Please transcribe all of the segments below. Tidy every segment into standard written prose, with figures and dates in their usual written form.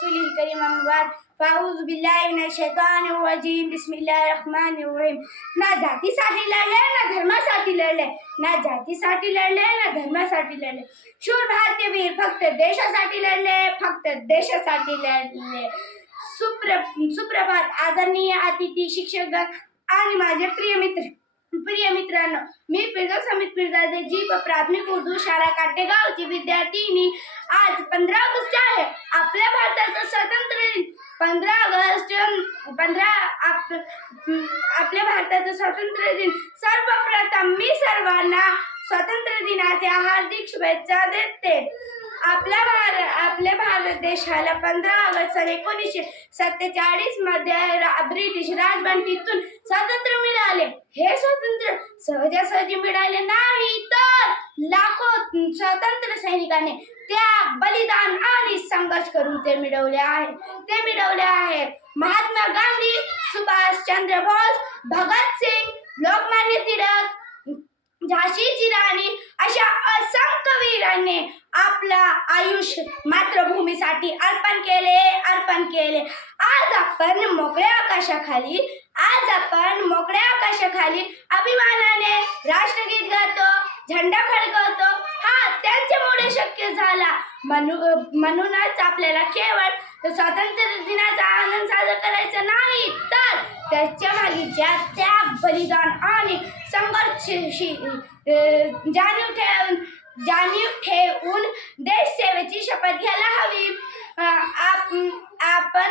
रसूलिल करीम अम्मा बाद फाऊज़ु बिल्लाहि मिनश शैतानिर रजीम बिस्मिल्लाहिर रहमानिर रहीम। ना जातीसाठी लढले ना धर्मासाठी लढले, ना जातीसाठी लढले ना धर्मासाठी लढले, शूर भारतीय वीर फक्त देशासाठी लढले, फक्त देशासाठी लढले। सुप्रभात आदरणीय अतिथी, शिक्षक आणि माझे प्रिय मित्रांनो, मी फिरदौस हमीद पीरजादे जी प्राथमिक उर्दू शाळा काटेगावची विद्यार्थिनी। आज 15 ऑगस्ट आहे, आपल्या भारताचा स्वातंत्र्य दिन। 15 ऑगस्ट आपल्या भारताचा स्वातंत्र्य दिन। सर्वप्रथम मी सर्वांना स्वातंत्र्य दिनाच्या हार्दिक शुभेच्छा देते। आपल्या भारत देशाला 15 ऑगस्ट 1947 मध्ये ब्रिटिश राजवटीतून स्वातंत्र्य मिळाले। हे स्वातंत्र्य सहजासहजी मिळाले नाही, तर लाखो स्वातंत्र्य सैनिकांनी त्याग, बलिदान आणि संघर्ष करून ते मिळवले आहे। महात्मा गांधी, सुभाषचंद्र बोस, भगत सिंग, लोकमान्य टिळक, झाशीची राणी अशा असंख्य वीरांनी आपलं आयुष्य मातृभूमीसाठी अर्पण केले। आज आपण मोकळ्या आकाशाखाली अभिमानाने राष्ट्रगीत गातो, झेंडा फडकवतो। हा त्यांच्यामुळे शक्य झाला। म्हणूनच आपल्याला केवळ स्वातंत्र्य दिनाचा आनंद साजरा करायचा नाही, तर त्याच्या मागील त्याग, बलिदान आणि संघर्षाची जाणीव ठेवून देशसेवेची शपथ घ्यायला हवी। आपण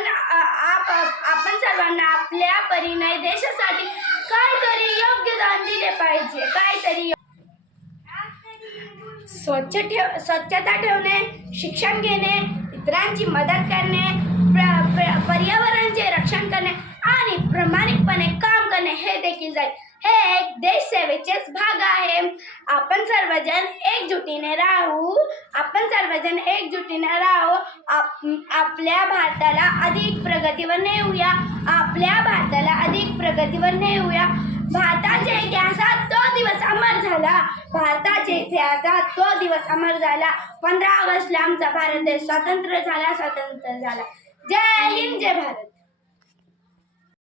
सर्वांना आपल्या परीने देशासाठी काहीतरी योगदान दिले पाहिजे। स्वच्छता ठेवणे, शिक्षण घेणे, इतरांची मदत करणे, पर्यावरणाचे रक्षण करणे आणि प्रामाणिकपणे काम करणे हे देखील हे एक देशसेवेचेच भाग आहे। आपण सर्वजण एकजुटीने राहू। आपल्या भारताला अधिक प्रगतीवर नेऊया। भारताच्या इतिहासात तो दिवस अमर झाला। 15 ऑगस्टला आमचा भारत देश स्वतंत्र झाला। जय हिंद, जय भारत।